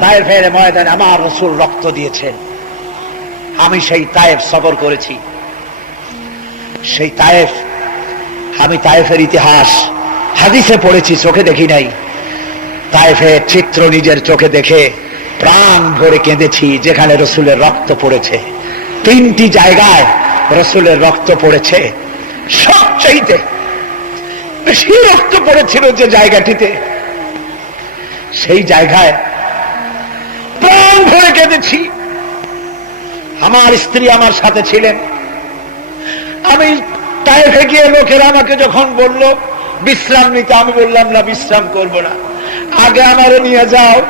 তায়েফের ময়দানে আমার রসুল রক্ত দিয়েছেন। আমি সেই তায়েফ সফর করেছি। সেই তায়েফ, আমি তায়েফের ইতিহাস হাদিসে পড়েছি, চোখে দেখি নাই। তায়েফের চিত্র নিজের চোখে দেখে প্রাণ ভরে কেঁদেছি, যেখানে রসুলের রক্ত পড়েছে। তিনটি জায়গায় রসুলের রক্ত পড়েছে। সবচাইতে বেশি রক্ত পড়েছিল যে জায়গাটিতে। সেই জায়গায় কেঁদেছি আমার স্ত্রী আমার সাথে ছিলেন। আমি তাইফে গিয়ে লোকেরা আমাকে যখন বলল, বিশ্রাম নিতে, আমি বললাম, না, বিশ্রাম করব না। আগে আমারও নিয়ে যাও।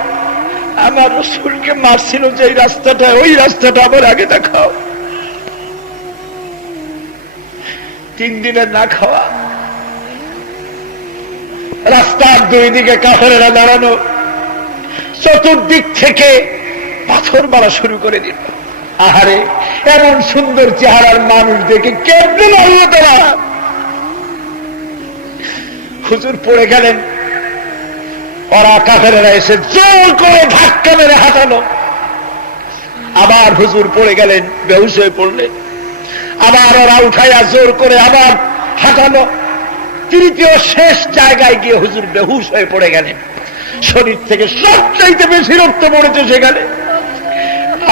আমার রসুলকে মারছিল যে রাস্তাটা ওই রাস্তাটা আবার আগে দেখাও। তিন দিনের না খাওয়া। রাস্তার দুই দিকে কাফেরা দাঁড়ানো। চতুর্দিক থেকে পাথর মারা শুরু করে দিল। আহারে, এমন সুন্দর চেহারার মানুষ দেখে কেমনে মারল তারা? হুজুর পড়ে গেলেন। ওরা কাফেরা এসে জোর করে ধাক্কা মেরে হাঁটালো। আবার হুজুর পড়ে গেলেন, বেহুশ হয়ে পড়লেন। আবার ওরা উঠাইয়া জোর করে আবার হাঁটালো। তৃতীয় শেষ জায়গায় গিয়ে হুজুর বেহুশ হয়ে পড়ে গেলেন। শরীর থেকে সবচাইতে বেশি রক্ত পড়েছে সেখানে।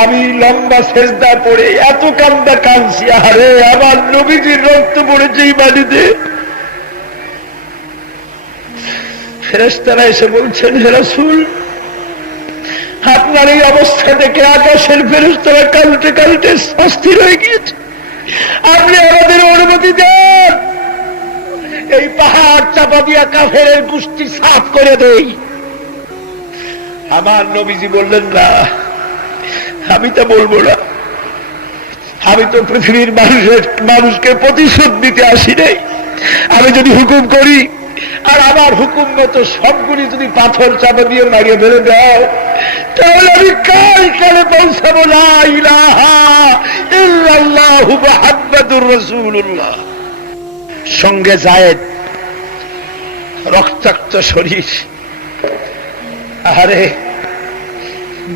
আমি লম্বা শেষদা পড়ে এত কান্দা কাঁদছি আরে আমার নবীজির রক্ত পড়েছে এই বাড়িতে ফেরেস্তারা এসে বলছেন হেরাসুল আপনার এই অবস্থা দেখে আকাশের ফেরেস্তারা কালটে কালটে অস্থির হয়ে গিয়েছে। আপনি আমাদের অনুমতি দেন। এই পাহাড় চাপা দিয়া কাফের গোষ্ঠী সাফ করে দেই। আমার নবীজি বললেন, না আমি তা বলব না। আমি তো পৃথিবীর মানুষের মানুষকে প্রতিশোধ দিতে আসি নাই। আমি যদি হুকুম করি, আর আমার হুকুম মতো সবগুলি যদি পাথর চাপা দিয়ে মারিয়ে ফেলে দাও, তাহলে আমি কাল কালে পৌঁছাবো রাসূলুল্লাহ। সঙ্গে জায়েদ, রক্তাক্ত শরীর। আরে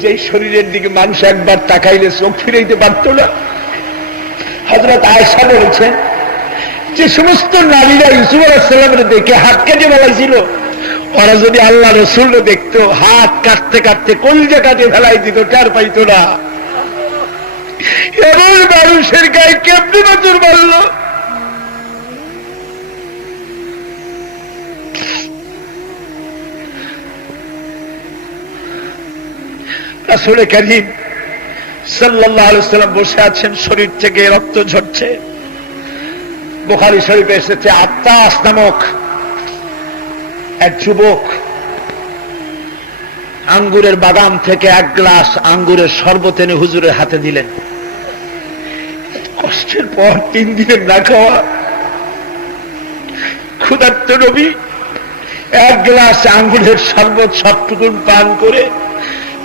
যে শরীরের দিকে মানুষ একবার তাকাইলে চোখ ফিরাইতে পারত না। হজরত আয়সা বলেছেন যে সমস্ত নারীরা ইউসুফ আলাহিসাল্লামের দেখে হাত কেটে বেলাইছিল ওরা যদি আল্লাহ রসুল দেখতো, হাত কাটতে কাটতে কলজা কাটে ফেলাই দিত, টার পাইতো না। এমন মানুষের গায়ে কেমনি নজর মারল? আসলে করিম সাল্লাম বসে আছেন, শরীর থেকে রক্ত ঝরছে। বোখারি শরীফে এসেছে আত্মাস নামক এক যুবক আঙ্গুরের বাগান থেকে এক গ্লাস আঙ্গুরের শরবত এনে হুজুরের হাতে দিলেন। কষ্টের পর তিন দিনের না খাওয়া। ক্ষুধার্ত নবী এক গ্লাস আঙ্গুরের শরবত সবটুকুন পান করে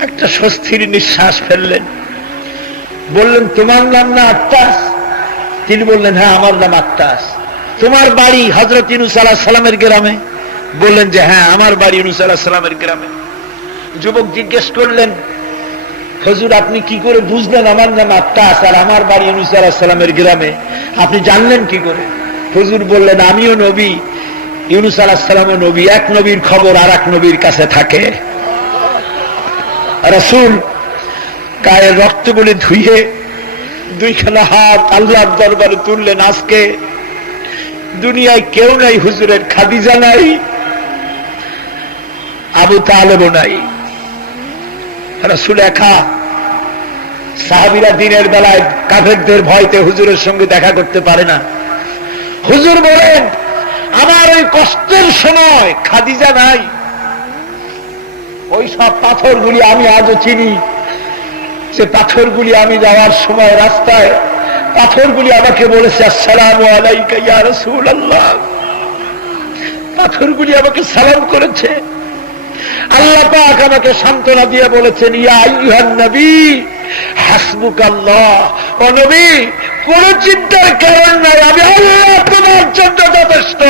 একটা স্বস্তির নিঃশ্বাস ফেললেন। বললেন, তোমার নাম না আত্মাস তিনি বললেন হ্যাঁ আমার নাম আত্মাস তোমার বাড়ি হজরত ইনুস আলাহ সালামের গ্রামে? বললেন যে হ্যাঁ আমার বাড়ি ইনুস আলাহ সালামের গ্রামে। যুবক জিজ্ঞেস করলেন, হজুর, আপনি কি করে বুঝলেন আমার নাম আত্মাস আর আমার বাড়ি ইনুস আলাহ সালামের গ্রামে? আপনি জানলেন কি করে? হুজুর বললেন, আমিও নবী। ইউনুস আলাহ নবী। এক নবীর খবর আর এক নবীর কাছে থাকে। রসুল গায়ের রক্তগুলি ধুইয়ে দুইখানা হাত আল্লাহর দরবারে তুললেন। আজকে দুনিয়ায় কেউ নাই, হুজুরের খাদিজা নাই, আবু তালেবও নাই। রসুল একা। সাহাবিরা দিনের বেলায় কাফেরদের ভয়তে হুজুরের সঙ্গে দেখা করতে পারে না। হুজুর বলেন, আমার ওই কষ্টের সময় খাদিজা নাই। ওই সব পাথরগুলি আমি আজও চিনি। সে পাথরগুলি আমি যাওয়ার সময় রাস্তায় পাথরগুলি আমাকে বলেছে, আসসালাম আলাইকা ইয়া রাসূলুল্লাহ। পাথরগুলি আমাকে সালাম করেছে। আল্লাহ পাক আমাকে সান্ত্বনা দিয়ে বলেছেন, ইয়া নবী, কোন চিন্তার কারণ নাই, আমি আল্লাহ তোমার জন্য যথেষ্ট।